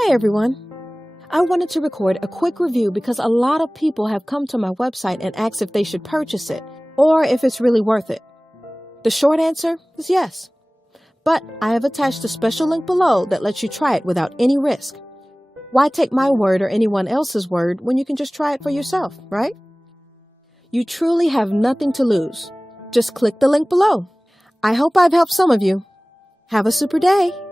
Hey everyone! I wanted to record a quick review because a lot of people have come to my website and asked if they should purchase it or if it's really worth it. The short answer is yes. But I have attached a special link below that lets you try it without any risk. Why take my word or anyone else's word when you can just try it for yourself, right? You truly have nothing to lose. Just click the link below. I hope I've helped some of you. Have a super day!